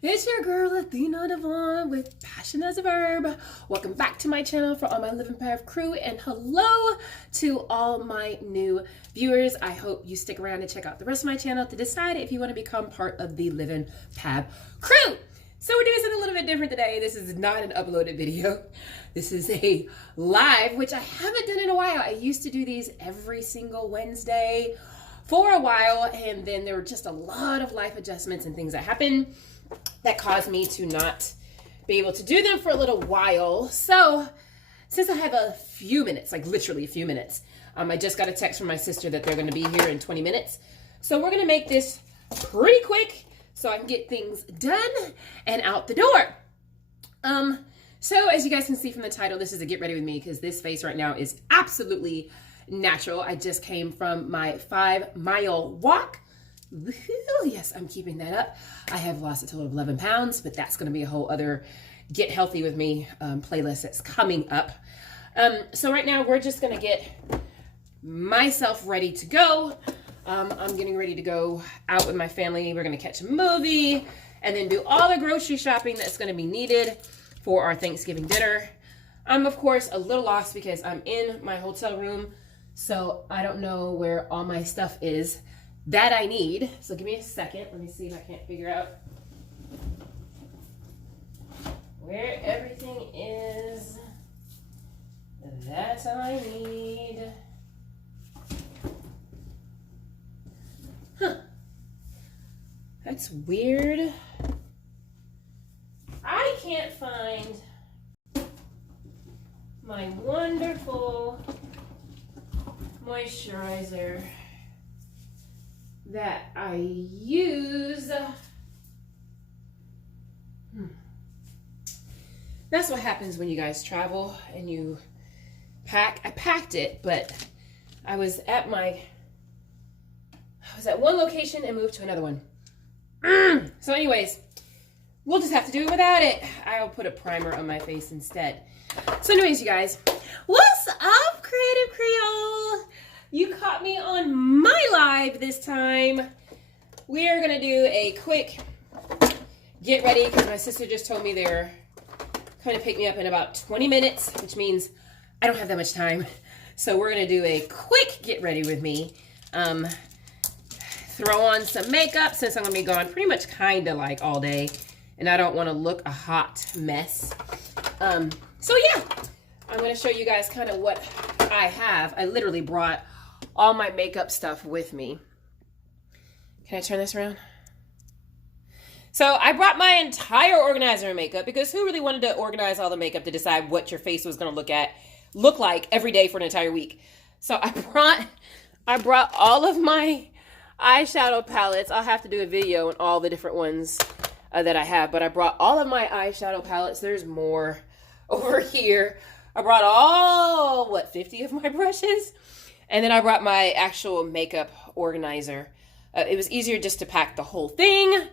It's your girl Athena Devon with Passion as a Verb. Welcome back to my channel for all my Live and Pav crew, and hello to all my new viewers. I hope you stick around and check out the rest of my channel to decide if you want to become part of the Live and Pav crew. So we're doing something a little bit different today. This is not an uploaded video. This is a live, which I haven't done in a while. I used to do these every single Wednesday for a while, and then there were just a lot of life adjustments and things that happened that caused me to not be able to do them for a little while. So since I have a few minutes, like literally a few minutes, I just got a text from my sister that they're going to be here in 20 minutes. So we're going to make this pretty quick so I can get things done and out the door. So as you guys can see from the title, this is a get ready with me because this face right now is absolutely natural. I just came from my 5-mile walk. Woohoo! Yes, I'm keeping that up. I have lost a total of 11 pounds, but that's going to be a whole other Get Healthy With Me playlist that's coming up. So right now we're just going to get myself ready to go. I'm getting ready to go out with my family. We're going to catch a movie and then do all the grocery shopping that's going to be needed for our Thanksgiving dinner. I'm, of course, a little lost because I'm in my hotel room, so I don't know where all my stuff is that I need. So give me a second. Let me see if I can't figure out where everything is that I need. Huh. That's weird. I can't find my wonderful moisturizer that I use. That's what happens when you guys travel and you pack. I packed it, but I was at one location and moved to another one. So anyways, we'll just have to do it without it. I'll put a primer on my face instead. So anyways, you guys, what's up, Creative Creole? You caught me on my live this time. We are gonna do a quick get ready because my sister just told me they're going to pick me up in about 20 minutes, which means I don't have that much time. So we're gonna do a quick get ready with me. Throw on some makeup since I'm gonna be gone pretty much kind of like all day, and I don't want to look a hot mess. So yeah, I'm gonna show you guys kind of what I have. I literally brought all my makeup stuff with me. Can I turn this around? So I brought my entire organizer of makeup because who really wanted to organize all the makeup to decide what your face was going to look like every day for an entire week? So I brought all of my eyeshadow palettes. I'll have to do a video on all the different ones that I have, but I brought all of my eyeshadow palettes. There's more over here. I brought all, 50 of my brushes? And then I brought my actual makeup organizer. It was easier just to pack the whole thing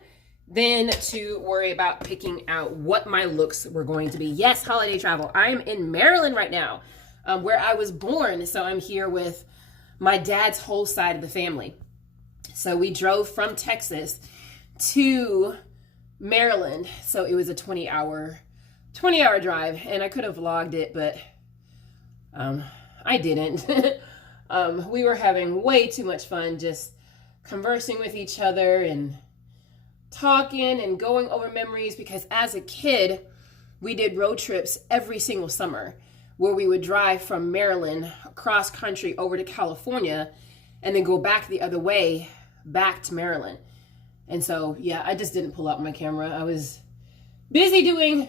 than to worry about picking out what my looks were going to be. Yes, holiday travel. I'm in Maryland right now, where I was born. So I'm here with my dad's whole side of the family. So we drove from Texas to Maryland. So it was a 20-hour drive, and I could have vlogged it, but I didn't. We were having way too much fun just conversing with each other and talking and going over memories, because as a kid, we did road trips every single summer where we would drive from Maryland across country over to California and then go back the other way back to Maryland. And so, yeah, I just didn't pull out my camera. I was busy doing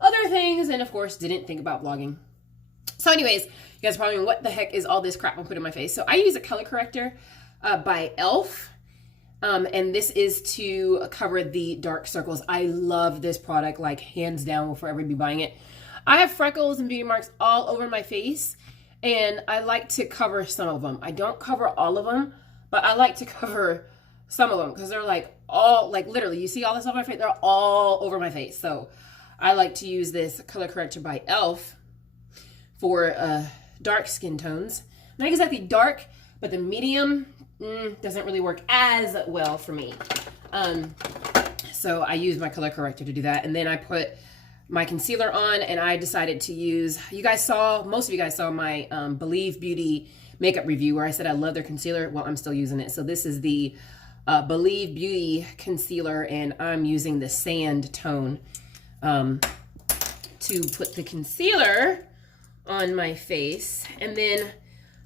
other things and, of course, didn't think about vlogging. So anyways, you guys are probably wondering, what the heck is all this crap I'm putting in my face? So I use a color corrector by e.l.f. And this is to cover the dark circles. I love this product, like hands down, will forever be buying it. I have freckles and beauty marks all over my face, and I like to cover some of them. I don't cover all of them, but I like to cover some of them because they're like all, like literally, you see all this on my face? They're all over my face. So I like to use this color corrector by e.l.f. for dark skin tones. Not exactly dark, but the medium doesn't really work as well for me. So I used my color corrector to do that. And then I put my concealer on, and I decided to use, most of you guys saw my Believe Beauty makeup review where I said I love their concealer. Well, I'm still using it. So this is the Believe Beauty concealer, and I'm using the sand tone to put the concealer on my face. And then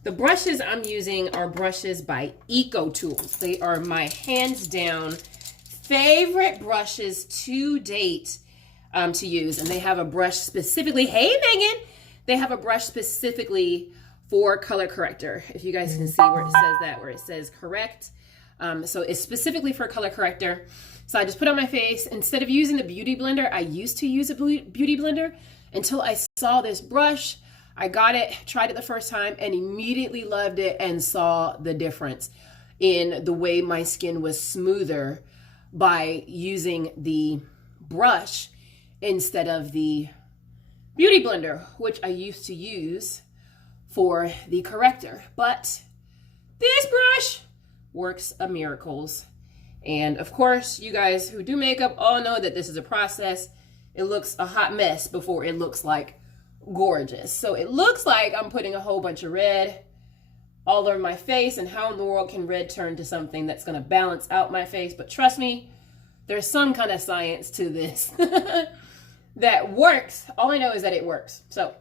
the brushes I'm using are brushes by EcoTools. They are my hands down favorite brushes to date to use. And they have a brush specifically, hey Megan, they have a brush specifically for color corrector. If you guys can see where it says that, where it says correct. So it's specifically for color corrector. So I just put on my face. Instead of using the beauty blender, I used to use a beauty blender until I saw this brush. I got it, tried it the first time, and immediately loved it and saw the difference in the way my skin was smoother by using the brush instead of the beauty blender, which I used to use for the corrector. But this brush works a miracles. And of course, you guys who do makeup all know that this is a process. It looks a hot mess before it looks like gorgeous. So it looks like I'm putting a whole bunch of red all over my face, and how in the world can red turn to something that's going to balance out my face? But trust me, there's some kind of science to this that works. All I know is that it works. So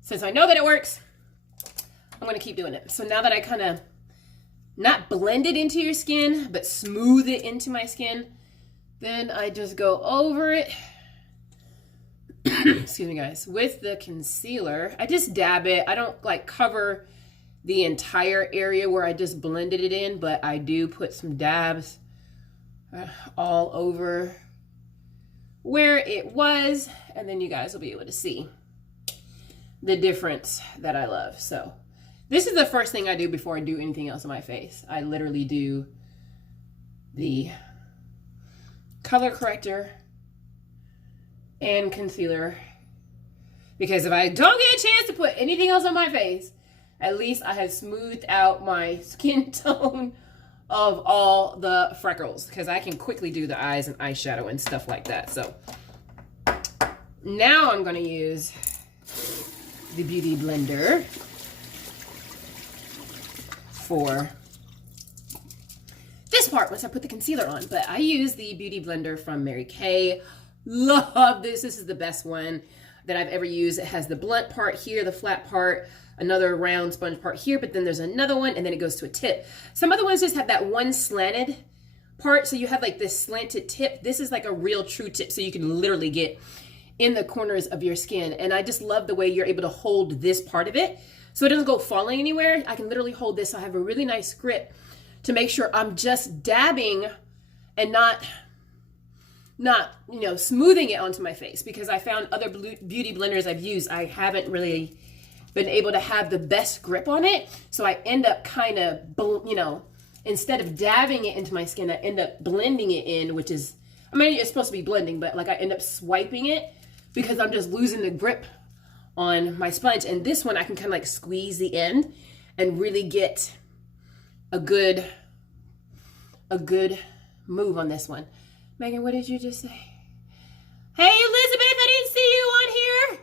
since I know that it works, I'm going to keep doing it. So now that I kind of not blend it into your skin, but smooth it into my skin, then I just go over it, excuse me guys, with the concealer. I just dab it. I don't like cover the entire area where I just blended it in, but I do put some dabs all over where it was, and then you guys will be able to see the difference that I love. So this is the first thing I do before I do anything else on my face. I literally do the color corrector and concealer, because if I don't get a chance to put anything else on my face, at least I have smoothed out my skin tone of all the freckles, because I can quickly do the eyes and eyeshadow and stuff like that. So now I'm going to use the Beauty Blender for this part once I put the concealer on. But I use the Beauty Blender from Mary Kay. Love this. This is the best one that I've ever used. It has the blunt part here, the flat part, another round sponge part here, but then there's another one, and then it goes to a tip. Some other ones just have that one slanted part, so you have like this slanted tip. This is like a real true tip, so you can literally get in the corners of your skin. And I just love the way you're able to hold this part of it so it doesn't go falling anywhere. I can literally hold this, so I have a really nice grip to make sure I'm just dabbing and not you know, smoothing it onto my face, because I found other beauty blenders I've used, I haven't really been able to have the best grip on it. So I end up kind of, you know, instead of dabbing it into my skin, I end up blending it in, which is, I mean, it's supposed to be blending, but like I end up swiping it because I'm just losing the grip on my sponge. And this one, I can kind of like squeeze the end and really get a good move on this one. Megan, what did you just say? Hey, Elizabeth, I didn't see you on here.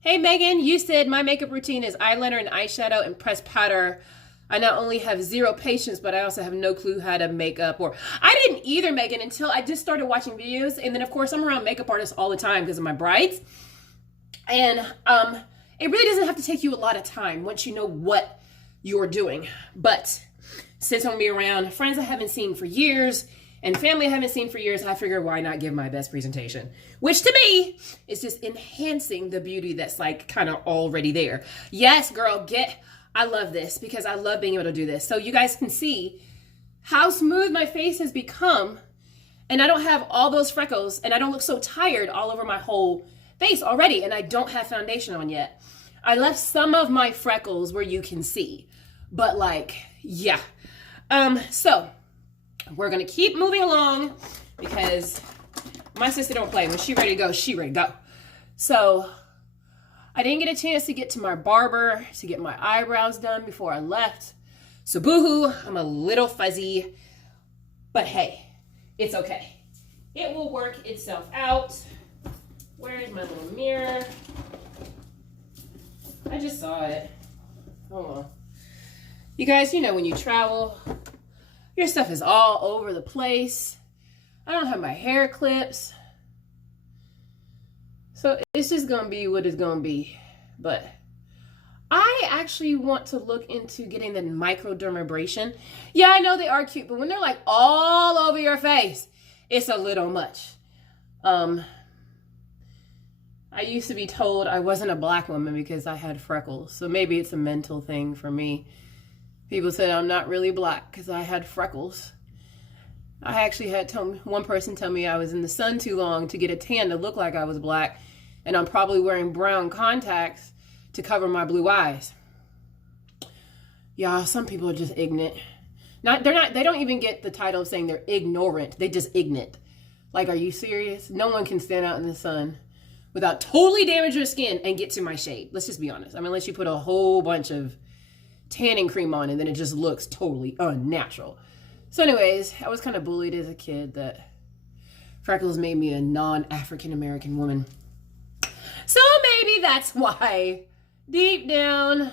Hey, Megan, you said my makeup routine is eyeliner and eyeshadow and pressed powder. I not only have zero patience, but I also have no clue how to make up. Or I didn't either, Megan, until I just started watching videos. And then, of course, I'm around makeup artists all the time because of my brides. And it really doesn't have to take you a lot of time once you know what you're doing. But since I'm going to be around friends I haven't seen for years and family I haven't seen for years, I figure why not give my best presentation, which to me is just enhancing the beauty that's like kind of already there. Yes, girl, I love this because I love being able to do this. So you guys can see how smooth my face has become, and I don't have all those freckles, and I don't look so tired all over my whole face already, and I don't have foundation on yet. I left some of my freckles where you can see, but like, yeah. So we're gonna keep moving along because my sister don't play. When she ready to go, she ready to go. So I didn't get a chance to get to my barber to get my eyebrows done before I left. So boohoo, I'm a little fuzzy, but hey, it's okay. it will work itself out. Where's my little mirror? I just saw it. Hold on. You guys, you know when you travel, your stuff is all over the place. I don't have my hair clips. So it's just gonna be what it's gonna be. But I actually want to look into getting the microdermabrasion. Yeah, I know they are cute, but when they're like all over your face, it's a little much. I used to be told I wasn't a black woman because I had freckles. So maybe it's a mental thing for me. People said I'm not really black because I had freckles. I actually had one person tell me I was in the sun too long to get a tan to look like I was black, and I'm probably wearing brown contacts to cover my blue eyes. Y'all, some people are just ignorant. They don't even get the title of saying they're ignorant. They just ignorant. Like, are you serious? No one can stand out in the sun without totally damage your skin and get to my shade. Let's just be honest. I mean, unless you put a whole bunch of tanning cream on and then it just looks totally unnatural. So anyways, I was kind of bullied as a kid that freckles made me a non-African American woman. So maybe that's why deep down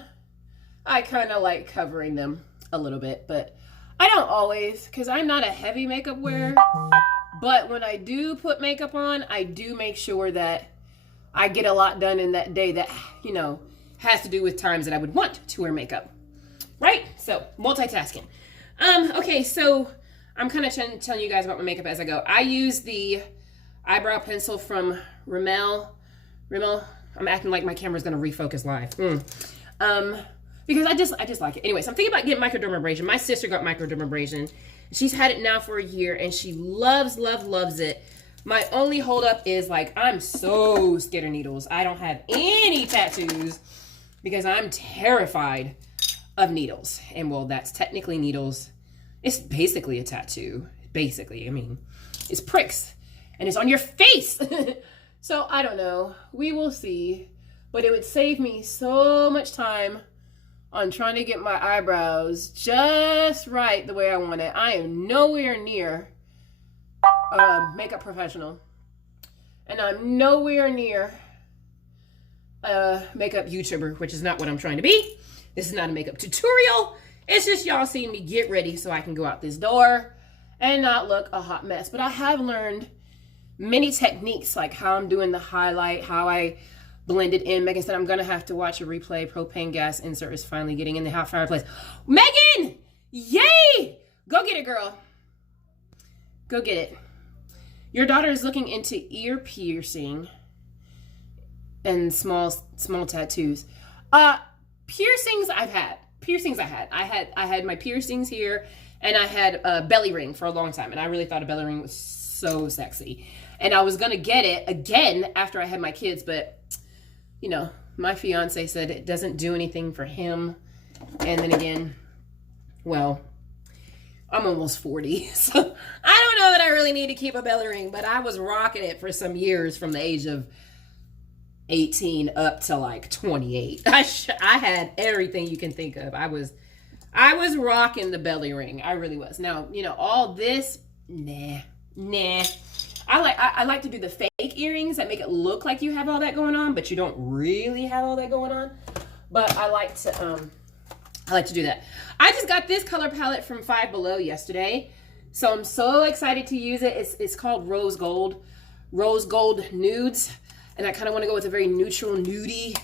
I kind of like covering them a little bit, but I don't always, because I'm not a heavy makeup wearer. But when I do put makeup on, I do make sure that I get a lot done in that day that, you know, has to do with times that I would want to wear makeup. Right? So, multitasking. Okay, so I'm kind of telling you guys about my makeup as I go. I use the eyebrow pencil from Rimmel. I'm acting like my camera's gonna refocus live. Because I just like it. Anyways, I'm thinking about getting microdermabrasion. My sister got microdermabrasion. She's had it now for a year and she loves it. My only holdup is like, I'm so scared of needles. I don't have any tattoos because I'm terrified of needles. And well, that's technically needles. It's basically a tattoo. Basically, I mean, it's pricks and it's on your face. So I don't know. We will see. But it would save me so much time on trying to get my eyebrows just right the way I want it. I am nowhere near a makeup professional. And I'm nowhere near a makeup YouTuber, which is not what I'm trying to be. This is not a makeup tutorial. It's just y'all seeing me get ready so I can go out this door and not look a hot mess. But I have learned many techniques, like how I'm doing the highlight, how I blend it in. Megan said I'm gonna have to watch a replay. Propane gas insert is finally getting in the hot fireplace. Megan! Yay! Go get it, girl. Go get it. Your daughter is looking into ear piercing and small tattoos. Piercings I've had. I had my piercings here, and I had a belly ring for a long time, and I really thought a belly ring was so sexy. And I was gonna get it again after I had my kids, but you know, my fiance said it doesn't do anything for him. And then again, well, I'm almost 40, so I don't know that I really need to keep a belly ring, but I was rocking it for some years from the age of 18 up to like 28. I had everything you can think of. I was rocking the belly ring. I really was. Now, you know, all this, nah. I like to do the fake earrings that make it look like you have all that going on, but you don't really have all that going on. But I like to do that. I just got this color palette from Five Below yesterday, so I'm so excited to use it. It's called Rose Gold Nudes, and I kind of want to go with a very neutral, nudie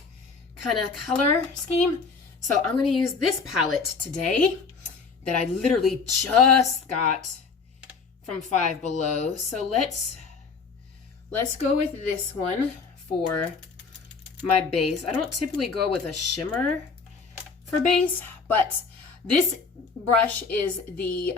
kind of color scheme. So I'm going to use this palette today that I literally just got from Five Below. So let's go with this one for my base. I don't typically go with a shimmer for base, but this brush is the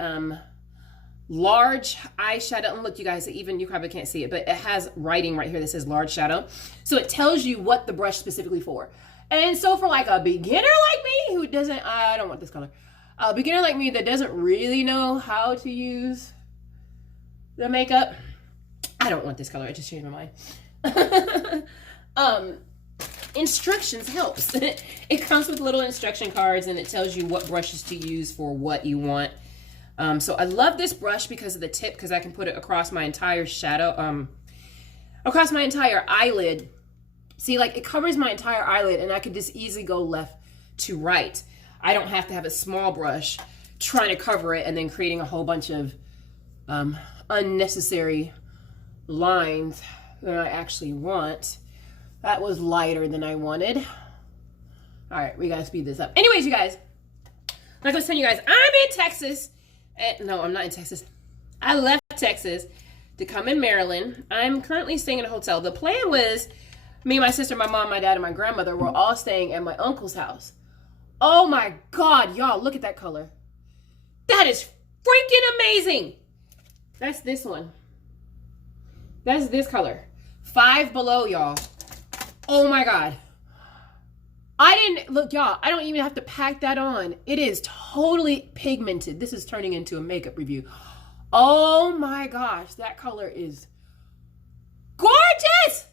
large eyeshadow. And look, you guys, even you probably can't see it, but it has writing right here that says large shadow. So it tells you what the brush specifically for. And so for like a beginner like me who doesn't, I don't want this color. A beginner like me that doesn't really know how to use the makeup, I don't want this color. I just changed my mind. Instructions helps. It comes with little instruction cards and it tells you what brushes to use for what you want. So I love this brush because of the tip, because I can put it across my entire shadow, across my entire eyelid. See, like it covers my entire eyelid and I could just easily go left to right. I don't have to have a small brush trying to cover it and then creating a whole bunch of unnecessary lines that I actually want. That was lighter than I wanted. All right, we gotta speed this up. Anyways, you guys, like I was telling you guys, I'm in Texas. No, I'm not in Texas. I left Texas to come in Maryland. I'm currently staying in a hotel. The plan was me, my sister, my mom, my dad, and my grandmother were all staying at my uncle's house. Oh my God, y'all, look at that color. That is freaking amazing. That's this one. That's this color. 5 Below, y'all. Oh my God. I didn't, look y'all, I don't even have to pack that on. It is totally pigmented. This is turning into a makeup review. Oh my gosh, that color is gorgeous.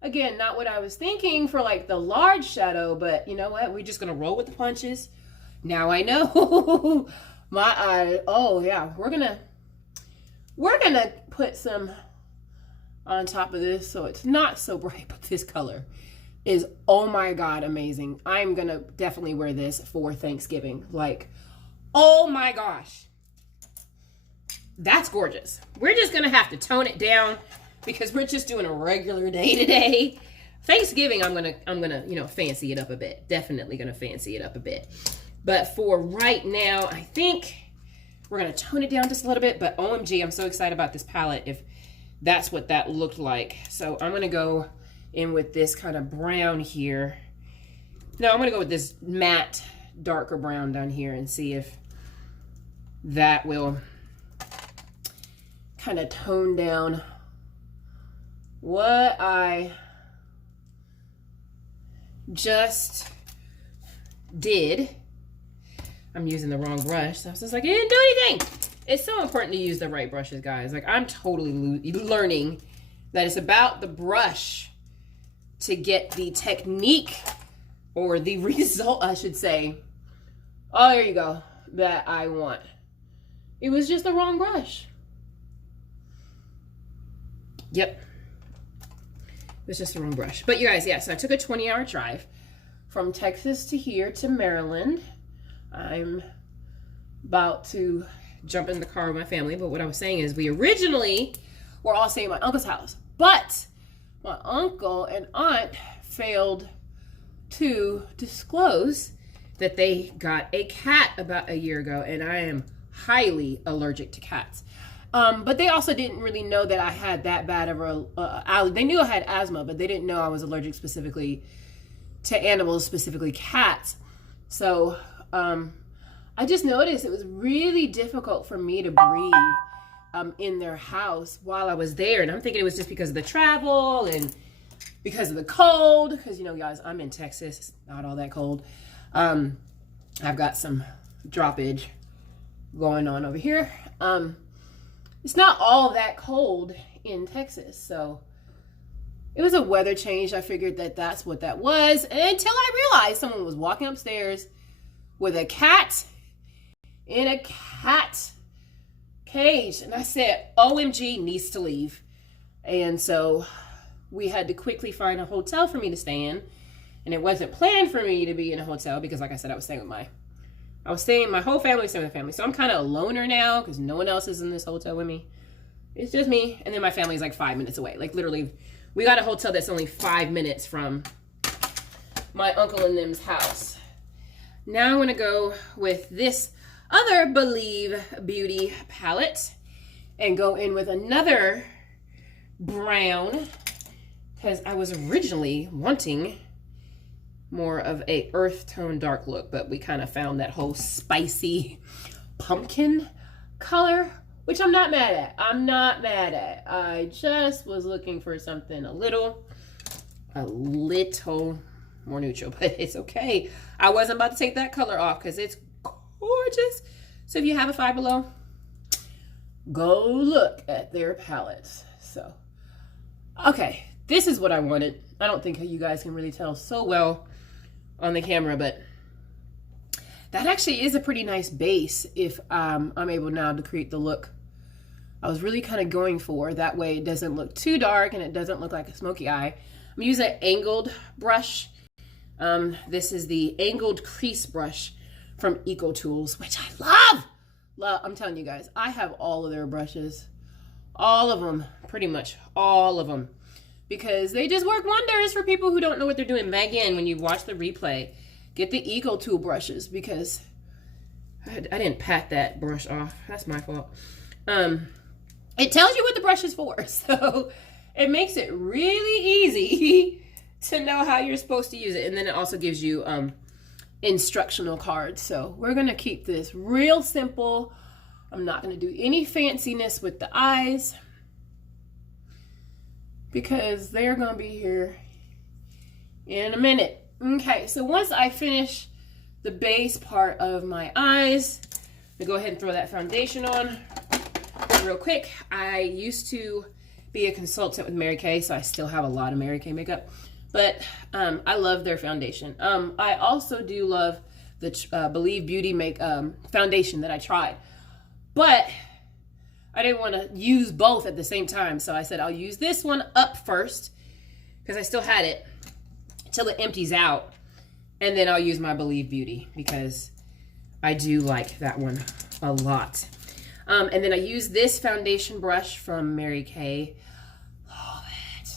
Again, not what I was thinking for like the large shadow, but you know what? We're just gonna roll with the punches. Now I know. My eye, oh yeah, we're gonna put some on top of this so it's not so bright, but this color is, oh my God, amazing. I'm gonna definitely wear this for Thanksgiving. Like, oh my gosh. That's gorgeous. We're just gonna have to tone it down because we're just doing a regular day today. Thanksgiving, I'm gonna, you know, fancy it up a bit. Definitely gonna fancy it up a bit. But for right now, I think we're gonna tone it down just a little bit, but OMG, I'm so excited about this palette if that's what that looked like. So I'm gonna go in with this kind of brown here. No, I'm gonna go with this matte, darker brown down here and see if that will kind of tone down what I just did. I'm using the wrong brush, so I was just like, it didn't do anything. It's so important to use the right brushes, guys. Like, I'm totally learning that it's about the brush to get the technique, or the result, I should say. Oh, there you go, that I want. It was just the wrong brush. Yep. It was just the wrong brush. But you guys, yeah, so I took a 20-hour drive from Texas to here to Maryland. I'm about to jump in the car with my family, but what I was saying is we originally were all staying at my uncle's house, but my uncle and aunt failed to disclose that they got a cat about a year ago, and I am highly allergic to cats. But they also didn't really know that I had that bad of a they knew I had asthma, but they didn't know I was allergic specifically to animals, specifically cats. So I just noticed it was really difficult for me to breathe in their house while I was there. And I'm thinking it was just because of the travel and because of the cold. Because, you know, guys, I'm in Texas. It's not all that cold. I've got some droppage going on over here. It's not all that cold in Texas. So it was a weather change. I figured that that's what that was. And until I realized someone was walking upstairs with a cat in a cat cage. And I said, OMG, needs to leave. And so we had to quickly find a hotel for me to stay in. And it wasn't planned for me to be in a hotel because, like I said, I was staying with my whole family was staying with family. So I'm kind of a loner now because no one else is in this hotel with me. It's just me. And then my family's like 5 minutes away. Like literally, we got a hotel that's only 5 minutes from my uncle and them's house. Now I'm going to go with this other Believe Beauty palette and go in with another brown because I was originally wanting more of a earth tone dark look, but we kind of found that whole spicy pumpkin color, which I'm not mad at. I'm not mad at. I just was looking for something a little more neutral, but it's okay. I wasn't about to take that color off because it's gorgeous. So if you have a 5 Below, go look at their palettes. So, okay, this is what I wanted. I don't think you guys can really tell so well on the camera, but that actually is a pretty nice base if I'm able now to create the look I was really kind of going for. That way it doesn't look too dark and it doesn't look like a smoky eye. I'm using an angled brush. This is the angled crease brush from EcoTools, which I love. I'm telling you guys, I have all of their brushes, all of them, pretty much all of them, because they just work wonders for people who don't know what they're doing. Megan, when you watch the replay, get the EcoTool brushes, because I didn't pat that brush off. That's my fault. It tells you what the brush is for, so it makes it really easy to know how you're supposed to use it. And then it also gives you instructional cards. So we're gonna keep this real simple. I'm not gonna do any fanciness with the eyes because they're gonna be here in a minute. Okay, so once I finish the base part of my eyes, I'm gonna go ahead and throw that foundation on real quick. I used to be a consultant with Mary Kay, so I still have a lot of Mary Kay makeup, but I love their foundation. I also do love the Believe Beauty foundation that I tried, but I didn't want to use both at the same time, so I said I'll use this one up first because I still had it till it empties out, and then I'll use my Believe Beauty because I do like that one a lot. And then I use this foundation brush from Mary Kay. Love it.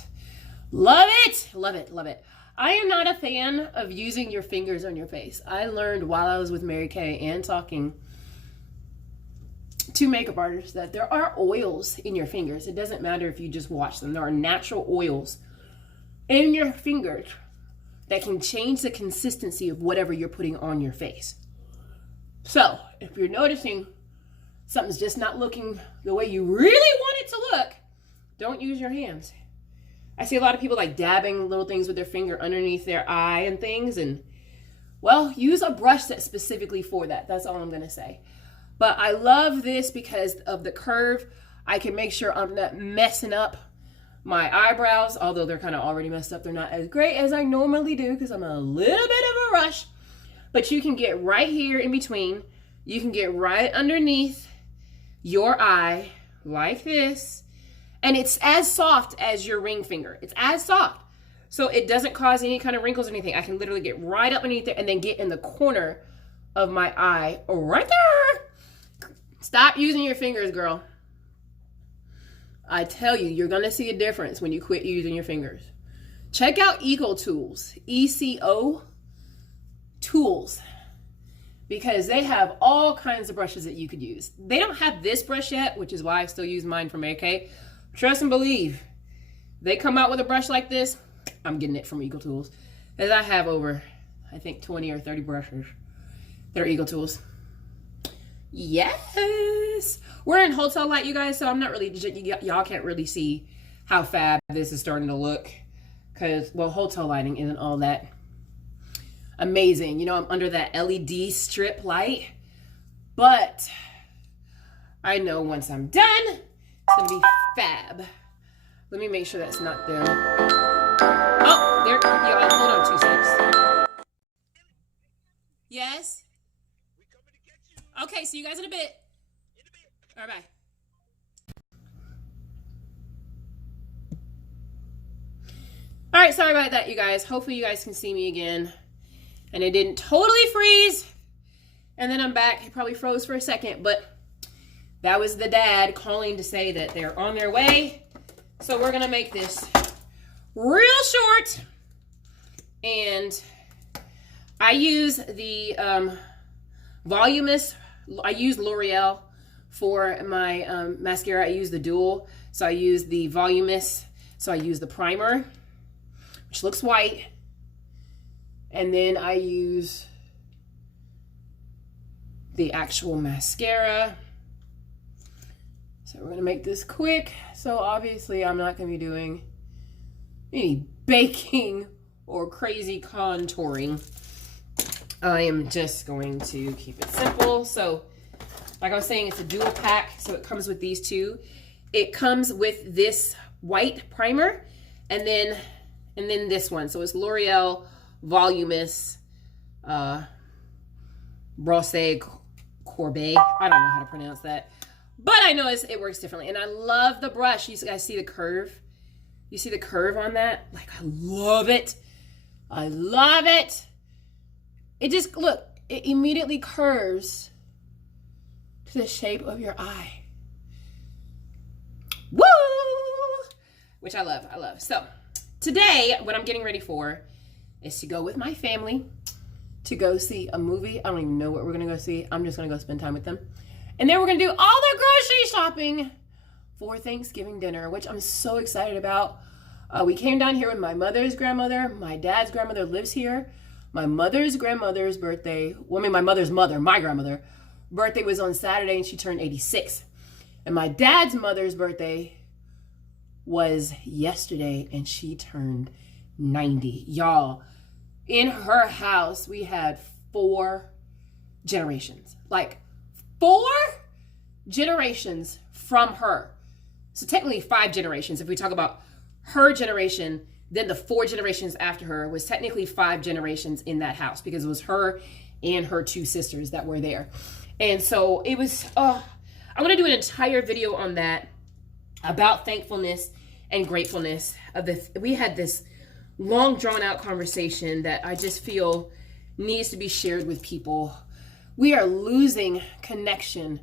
Love it. Love it. Love it. I am not a fan of using your fingers on your face. I learned while I was with Mary Kay and talking to makeup artists that there are oils in your fingers. It doesn't matter if you just watch them. There are natural oils in your fingers that can change the consistency of whatever you're putting on your face. So if you're noticing something's just not looking the way you really want it to look, don't use your hands. I see a lot of people like dabbing little things with their finger underneath their eye and things, and well, use a brush that's specifically for that. That's all I'm gonna say. But I love this because of the curve. I can make sure I'm not messing up my eyebrows, although they're kind of already messed up. They're not as great as I normally do because I'm a little bit of a rush, but you can get right here in between. You can get right underneath your eye like this, and it's as soft as your ring finger. It's as soft, so it doesn't cause any kind of wrinkles or anything. I can literally get right up underneath there and then get in the corner of my eye right there. Stop using your fingers, girl. I tell you, you're gonna see a difference when you quit using your fingers. Check out EcoTools, ECO Tools, because they have all kinds of brushes that you could use. They don't have this brush yet, which is why I still use mine from Mary Kay. Trust and believe, they come out with a brush like this, I'm getting it from EcoTools, as I have over, I think 20 or 30 brushes that are EcoTools. Yes, we're in hotel light, you guys, so I'm not really, y'all can't really see how fab this is starting to look, because, well, hotel lighting isn't all that amazing. You know, I'm under that LED strip light, but I know once I'm done, it's gonna be fab. Let me make sure that's not there. Oh, there, yeah, hold on 2 seconds. Yes? Okay, see you guys in a bit. All right, bye. All right, sorry about that, you guys. Hopefully you guys can see me again. And it didn't totally freeze. And then I'm back. It probably froze for a second, but that was the dad calling to say that they're on their way. So we're gonna make this real short. And I use the Voluminous. I use L'Oreal for my mascara. I use the dual. So I use the Voluminous. So I use the primer, which looks white. And then I use the actual mascara. So we're gonna make this quick. So obviously I'm not gonna be doing any baking or crazy contouring. I am just going to keep it simple. So like I was saying, it's a dual pack. So it comes with these two. It comes with this white primer and then this one. So it's L'Oreal Voluminous 𝒫𝓊𝓇𝓅𝓈𝓄𝒻𝓊𝓁𝓁. I don't know how to pronounce that, but I know it works differently. And I love the brush. You guys see the curve? You see the curve on that? Like, I love it. I love it. It just, look, it immediately curves to the shape of your eye. Woo! Which I love, I love. So today, what I'm getting ready for is to go with my family to go see a movie. I don't even know what we're gonna go see. I'm just gonna go spend time with them. And then we're gonna do all the grocery shopping for Thanksgiving dinner, which I'm so excited about. We came down here with my mother's grandmother. My dad's grandmother lives here. My mother's grandmother's birthday, well, I mean, my mother's mother, my grandmother, birthday was on Saturday and she turned 86. And my dad's mother's birthday was yesterday and she turned 90. Y'all, in her house, we had 4 generations. Like 4 generations from her. So technically 5 generations. If we talk about her generation, then the 4 generations after her was technically 5 generations in that house because it was her and her 2 sisters that were there. And so it was, I'm going to do an entire video on that about thankfulness and gratefulness. We had this long drawn out conversation that I just feel needs to be shared with people. We are losing connection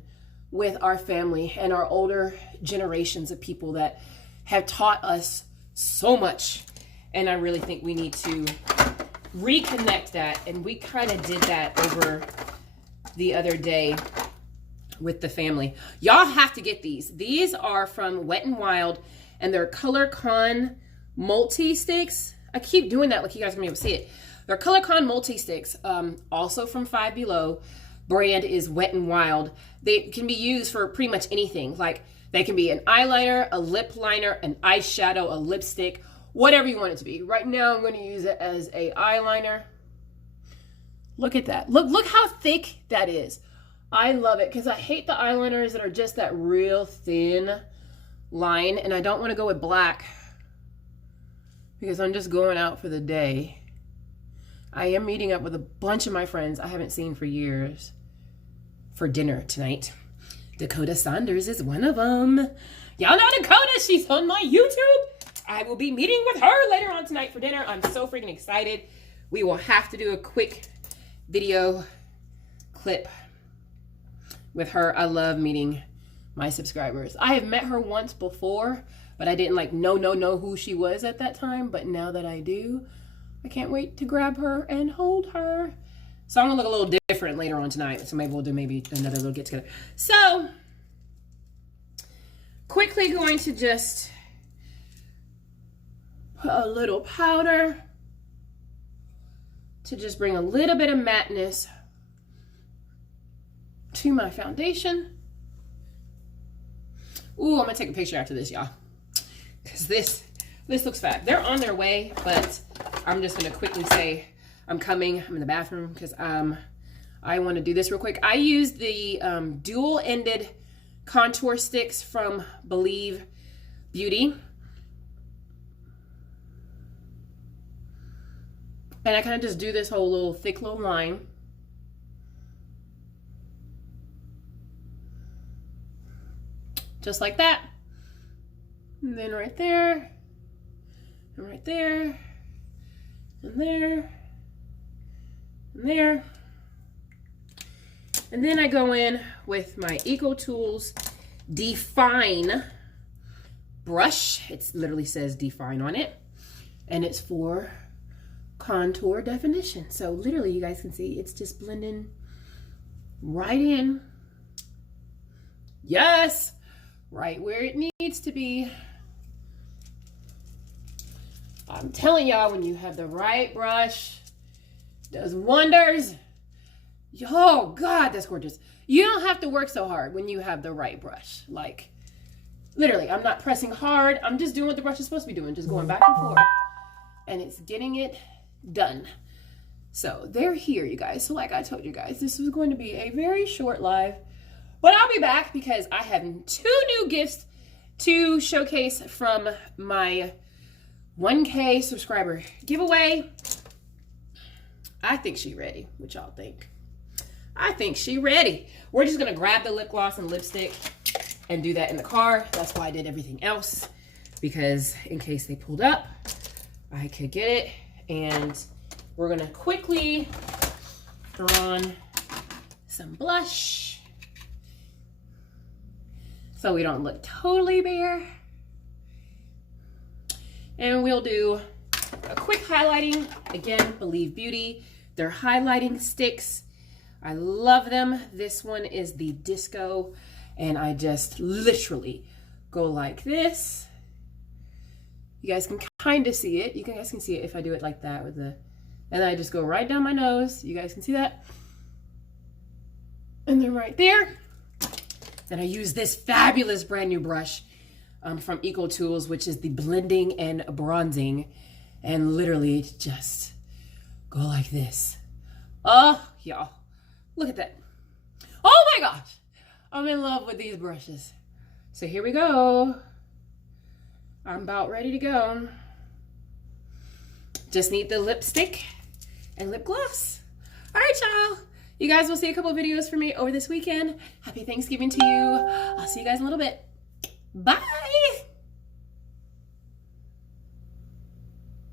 with our family and our older generations of people that have taught us so much. And I really think we need to reconnect that. And we kind of did that over the other day with the family. Y'all have to get these. These are from Wet n Wild and they're ColorCon multi-sticks. I keep doing that like you guys are gonna be able to see it. They're ColorCon multi-sticks, also from Five Below. Brand is Wet n Wild. They can be used for pretty much anything. Like they can be an eyeliner, a lip liner, an eyeshadow, a lipstick, whatever you want it to be. Right now I'm going to use it as a eyeliner. Look at that. Look how thick that is. I love it because I hate the eyeliners that are just that real thin line, and I don't want to go with black because I'm just going out for the day. I am meeting up with a bunch of my friends I haven't seen for years for dinner tonight. Dakota Saunders is one of them. Y'all know Dakota, she's on my YouTube. I will be meeting with her later on tonight for dinner. I'm so freaking excited. We will have to do a quick video clip with her. I love meeting my subscribers. I have met her once before, but I didn't know who she was at that time. But now that I do, I can't wait to grab her and hold her. So I'm gonna look a little different later on tonight. So maybe we'll do another little get together. So quickly going to just put a little powder to just bring a little bit of mattness to my foundation. Ooh, I'm gonna take a picture after this, y'all, because this looks fab. They're on their way, but I'm just gonna quickly say I'm coming. I'm in the bathroom because I want to do this real quick. I use the dual-ended contour sticks from Believe Beauty, and I kind of just do this whole little thick little line. Just like that. And then right there, and right there, and there, and there. And then I go in with my EcoTools Define brush. It literally says Define on it. And it's for contour definition. So literally you guys can see it's just blending right in. Yes, right where it needs to be. I'm telling y'all, when you have the right brush, it does wonders. Oh God, that's gorgeous. You don't have to work so hard when you have the right brush. Like, literally, I'm not pressing hard. I'm just doing what the brush is supposed to be doing, just going back and forth. And it's getting it done. So they're here, you guys. So like I told you guys, this was going to be a very short live, but I'll be back because I have 2 new gifts to showcase from my 1K subscriber giveaway. I think she's ready. What y'all think? I think she ready. We're just gonna grab the lip gloss and lipstick and do that in the car. That's why I did everything else, because in case they pulled up, I could get it. And we're gonna quickly throw on some blush so we don't look totally bare. And we'll do a quick highlighting. Again, Believe Beauty. They're highlighting sticks. I love them. This one is the Disco, and I just literally go like this. You guys can kind of see it. You guys can see it if I do it like that with the, and then I just go right down my nose. You guys can see that. And then right there. Then I use this fabulous brand new brush from Eco Tools, which is the blending and bronzing, and literally just go like this. Oh, y'all, look at that. Oh my gosh, I'm in love with these brushes. So here we go. I'm about ready to go. Just need the lipstick and lip gloss. All right, y'all. You guys will see a couple of videos from me over this weekend. Happy Thanksgiving to you. I'll see you guys in a little bit. Bye.